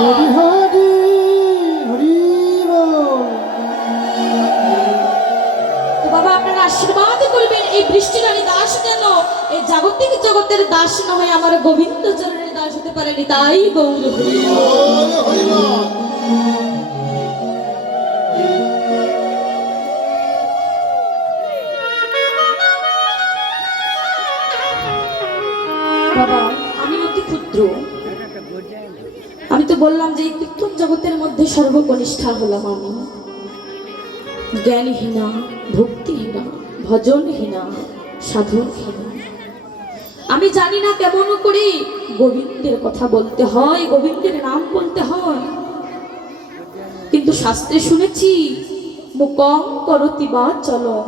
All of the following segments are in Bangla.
হরি হরি হরি তো বাবা আপনারা আশীর্বাদ করবেন। এই বৃষ্টিরানী দাস যেন এই জাগতিক জগতের দাস না হয়ে আমার গোবিন্দ চরণের দাস হতে পারেনি। তাই গৌর হরি হরি সর্বকনিষ্ঠা হলাম আমি। জ্ঞানহীনা, ভক্তিহীনা, ভজনহীনা, সাধনহীনা। আমি জানি না কেমন করে গোবিন্দের কথা বলতে হয়, গোবিন্দের নাম বলতে হয়। কিন্তু শাস্ত্রে শুনেছি মুকম করতি বা চলম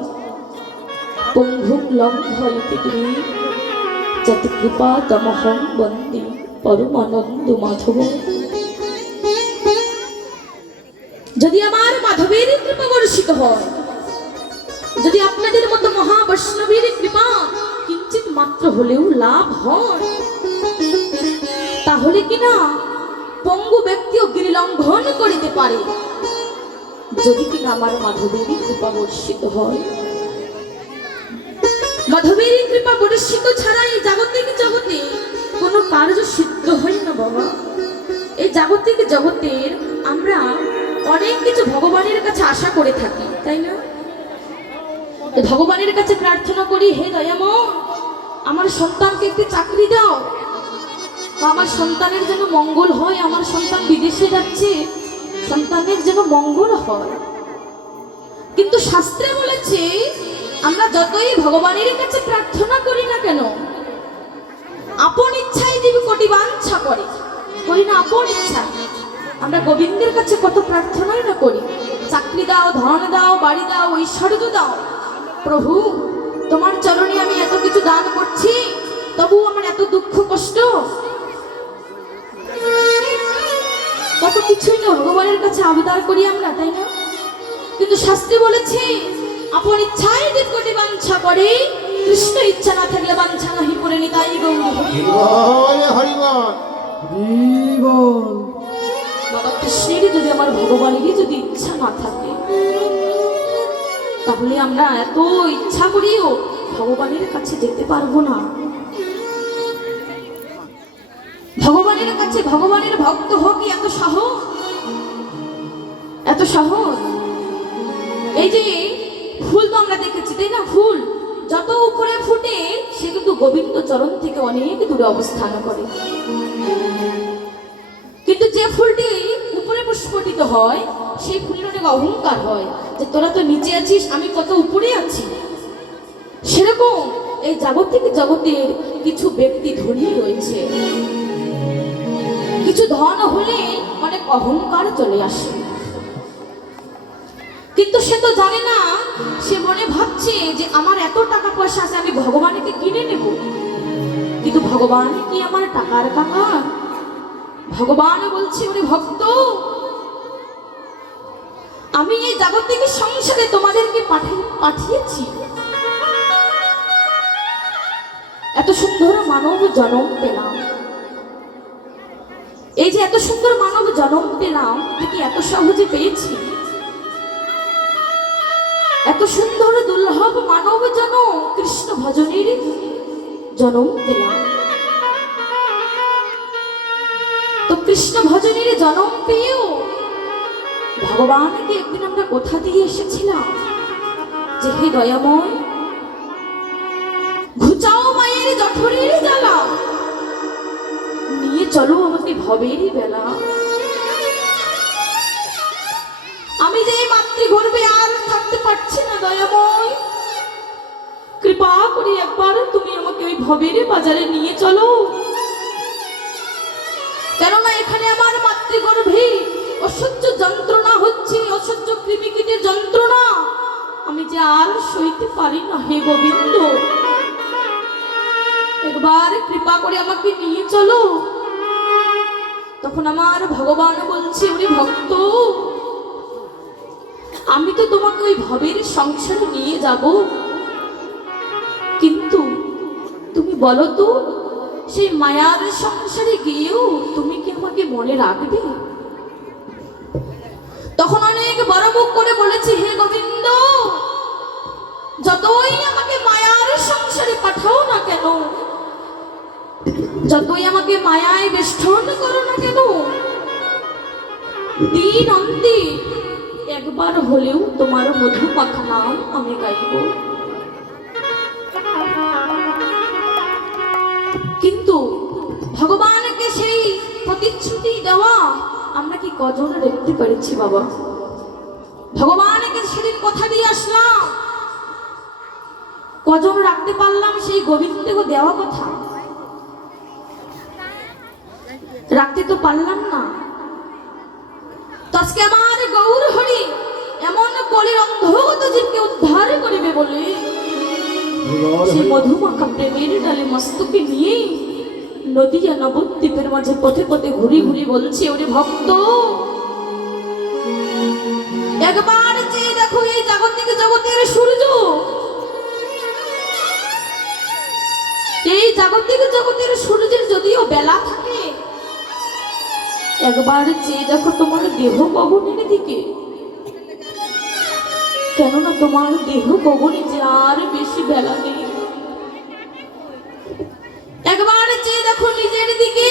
পঙ্গুম লং ভয়তে গিরি যত কৃপা তমহং বন্দে পরমানন্দ মাধব যদি আমার মাধবের কৃপা বর্ষিত হয়, যদি আপনাদের মতো মহাবৈষ্ণবীর কৃপা কিঞ্চিত মাত্র হলেও লাভ হয়, তাহলে কিনা পঙ্গু ব্যক্তিও গিরিলঙ্ঘন করিতে পারে? যদি কিনা আমার মাধবের কৃপা বর্ষিত হয়? মাধবের কৃপা বরিষ্ঠিত ছাড়া এই জাগতিক জগতে কোনো কার্য সিদ্ধ হয় না বাবা। এই জাগতিক জগতের আমরা অনেক কিছু ভগবানের কাছে আশা করে থাকি, তাই না? ভগবানের কাছে প্রার্থনা করি, হে দয়াম, আমার সন্তানকে একটি চাকরি দাও। আমার সন্তানের যেন মঙ্গল হয়, আমার সন্তান বিদেশে যাচ্ছে, সন্তানের যেন মঙ্গল হয়। কিন্তু শাস্ত্রে বলেছে, আমরা যতই ভগবানের কাছে প্রার্থনা করি না কেন, আপন ইচ্ছাই দেবী কোটি বাঞ্ছা করে। করি না, আপন ইচ্ছা। আমরা গোবিন্দের কাছে কত প্রার্থনাই না করি। চাকরি দাও ধন দাও বাড়ি দাও ঐশ্বর্য দাও। প্রভু তোমার চরণে আমি এত কিছু দান করছি তবু আমার এত দুঃখ কষ্ট। কত কিছুই না ভগবানের কাছে আবেদন করি আমরা তাই না? কিন্তু শাস্ত্রে বলেছে আপন ইচ্ছাই যে কোটি বাঞ্ছা করে কৃষ্ণ ইচ্ছা না থাকলে বাঞ্ছা নাহি করে নি তাই গৌর হরি। বাবা কৃষ্ণেরই যদি আমার ভগবানেরই যদি ইচ্ছা না থাকে, তাহলে আমরা এত ইচ্ছা করিও ভগবানের কাছে যেতে পারব না। ভগবানের কাছে ভগবানের ভক্ত হোক এত সহজ? এত সহজ? এই যে ফুল তো আমরা দেখেছি, তাই না ফুল? যত উপরে ফুটে, সে কিন্তু গোবিন্দ চরণ থেকে অনেক দূরে অবস্থান করে। কিন্তু যে ফুলটি পুষ্পটিত হয়, সেই ফুলের অনেক অহংকার হয় যে তোরা তো নিচে আছিস, আমি কত উপরে আছি। সেরকম এই জাগতিক জগতের কিছু ব্যক্তি ধনী রয়েছে। কিছু ধন হলে অনেক অহংকার চলে আসে। কিন্তু সে তো জানে না, সে মনে ভাবছে যে আমার এত টাকা পয়সা আছে, আমি ভগবানকে কিনে নেব। কিন্তু ভগবান কি আমার টাকার কাকা? ভগবান বলছে, ওরে ভক্ত আমি এই জাগতিক সংসারে তোমাদেরকে পাঠিয়েছি। এত সুন্দর মানব জন্ম পেলাম। এই যে এত সুন্দর মানব জন্ম পেলাম কি এত সহজে পেয়েছি? এত সুন্দর দুর্লভ মানব জন কৃষ্ণ ভজনের জন্ম পেলাম। তো কৃষ্ণ ভজনের জন্ম পেয়েও ভগবানকে একদিন আমরা কোথা দিয়ে এসেছিলাম? যে হে দয়াময়, ঘুচাও মায়ের জঠরের জ্বালা। নিয়ে চলো আমাকে ভবেরই বেলা। আমি যে এই মাতৃগর্ভে আর থাকতে পারছি না, দয়াময়। কৃপা করে একবার তুমি আমাকে ওই ভবের বাজারে নিয়ে চলো। কেননা এখানে আমার মাতৃগর্ভে অসহ্য যন্ত্রণা হচ্ছে, অসহ্য কৃমিকীটের যন্ত্রণা। আমি যে আর সইতে পারি না হে গোবিন্দ। একবার কৃপা করে আমাকে নিয়ে চলো। তখন আমার ভগবান বলছে, ওরে ভক্ত, আমি তো তোমাকে ওই ভবের সংসারে নিয়ে যাব। কিন্তু তুমি বলো তো, সেই মায়ার সংসারে গিয়েও তুমি কি আমাকে মনে রাখবে? বড় করে বলেছে, হে গোবিন্দ, যতই আমাকে মায়ার সংসারে পাঠাও না কেন, যতই আমাকে মায়ায় বেষ্টন করো না কেন, দিন অন্তে একবার হলেও তোমার মধু পাখা আমি গাইব। কিন্তু ভগবানকে সেই প্রতিশ্রুতি দেওয়া আমরা কি কজন রাখতে পেরেছি, বাবা? ভগবানকে সেদিন কথা দিয়ে আসলাম। কজন রাখতে পারলাম সেই গোবিন্দকে দেওয়া কথা? রাখতে তো পারলাম না। তো আজকে আমার গৌর হরি এমন কলির অন্ধগত জীবকে উদ্ধার করিবে বলে সেই মধুমাখা প্রেমের ডালে মস্তকে নিয়ে নদীয়া নবদ্বীপের মাঝে পথে পথে ঘুরি ঘুরি বলছে ওরে ভক্ত একবার চেয়ে দেখো এই জাগতিক জগতের সূর্য, এই জাগতিক জগতের সূর্যের যদিও বেলা থাকে, একবার চেয়ে দেখো তোমার দেহ গগনের দিকে। কেননা তোমার দেহ গগনে যে আর বেশি বেলা নেই। একবার চেয়ে দেখো নিজের দিকে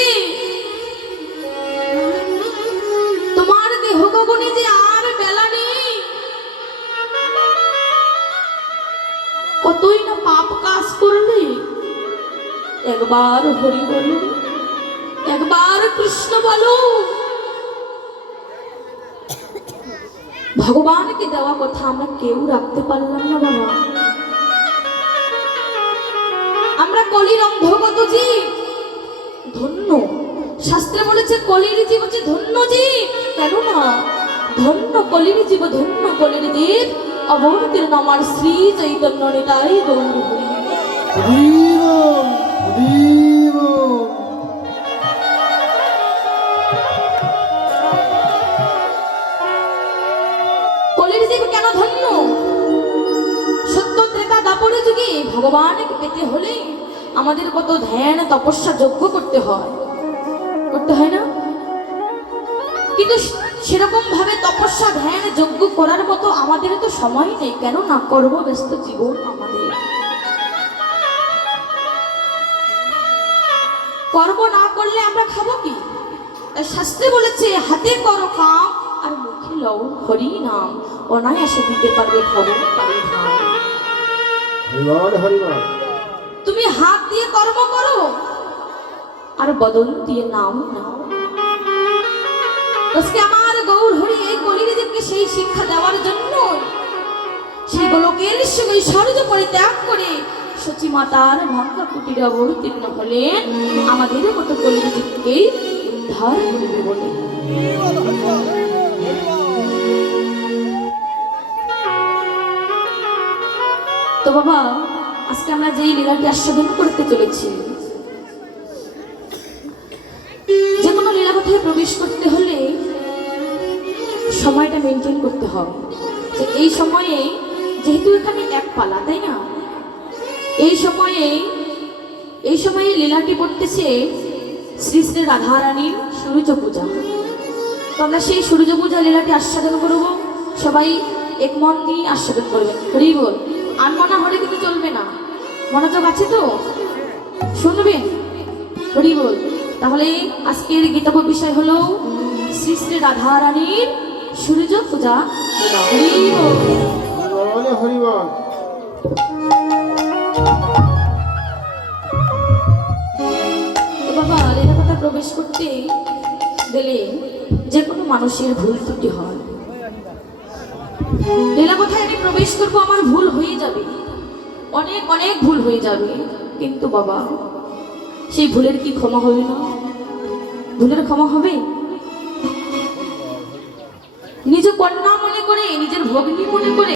কতই না পাপ কাজ করলে? একবার হরি বলো একবার কৃষ্ণ বলো ভগবানকে দেওয়া কথা আমরা কেউ রাখতে পারলাম না বাবা। আমরা কলির অন্ধগত জীব। ধন্য। শাস্ত্রে বলেছে, কলির জীব হচ্ছে ধন্য জীব। কেন না ধন্য কলির জীব, ধন্য কলির জীব অবতীর্ণ আমার শ্রী চৈতন্য নিতাই গৌর। হরি হরিবল হরিবল কলির জীব কেন ধন্য? সত্য ত্রেতা দাপরে যুগে ভগবানকে পেতে হলে আমাদের কত ধ্যান তপস্যা যজ্ঞ করতে হয়। করতে হয় না? কিন্তু সেরকম ভাবে তপস্যা ধ্যান যজ্ঞ করার মতো আমাদের তো সময় নেই। কেন না কর্মব্যস্ত জীবন আমাদের? কর্ম না করলে আমরা খাব কি? শাস্ত্রে বলেছে হাতে করো কাম আর মুখে লও হরি নাম। অনায়াসে দিতে পারবে হরিবল তুমি হাত দিয়ে কর্ম করো আর বদন দিয়ে নাম নাও। আজকে আমার সেই শিক্ষা দেওয়ার জন্য সেই গোলকের সঙ্গে সরজ ত্যাগ করে সচি মাতার ভাঙ্গা কুটিরে অবতীর্ণ হলেন। আমাদের মতো কলিরিদেরকে উদ্ধার করবে বলে। তো বাবা, আজকে আমরা যেই লীলাটি আস্বাদন করতে চলেছি, যে কোনো লীলা প্রবেশ করতে হলে সময়টা মেনটেন করতে হবে। যে এই সময়ে যেহেতু এখানে এক পালা, তাই না? এই সময়ে এই সময়ে লীলাটি পড়তেছে শ্রী শ্রী রাধারানীর সূর্য পূজা তো আমরা সেই সূর্য পূজা লীলাটি আস্বাদন করব। সবাই এক মন দিয়ে আস্বাদন করবেন। হরি বল আর মনা হলে কিন্তু চলবে না। মনোযোগ আছে তো? শুনবেন? হরি বল তাহলে আজকের গীতব্য বিষয় হলো শ্রী শ্রী রাধারানীর সূর্য পূজা হরিবল বাবা লীলা কথা প্রবেশ করতে গেলে যে কোনো মানুষের ভুল ত্রুটি হয়। লীলা কথায় আমি প্রবেশ করব আমার ভুল হয়ে যাবে। অনেক অনেক ভুল হয়ে যাবে। কিন্তু বাবা সেই ভুলের কি ক্ষমা হবে না? ভুলের ক্ষমা হবে? নিজ কন্যা মনে করে নিজের ভগ্নি মনে করে।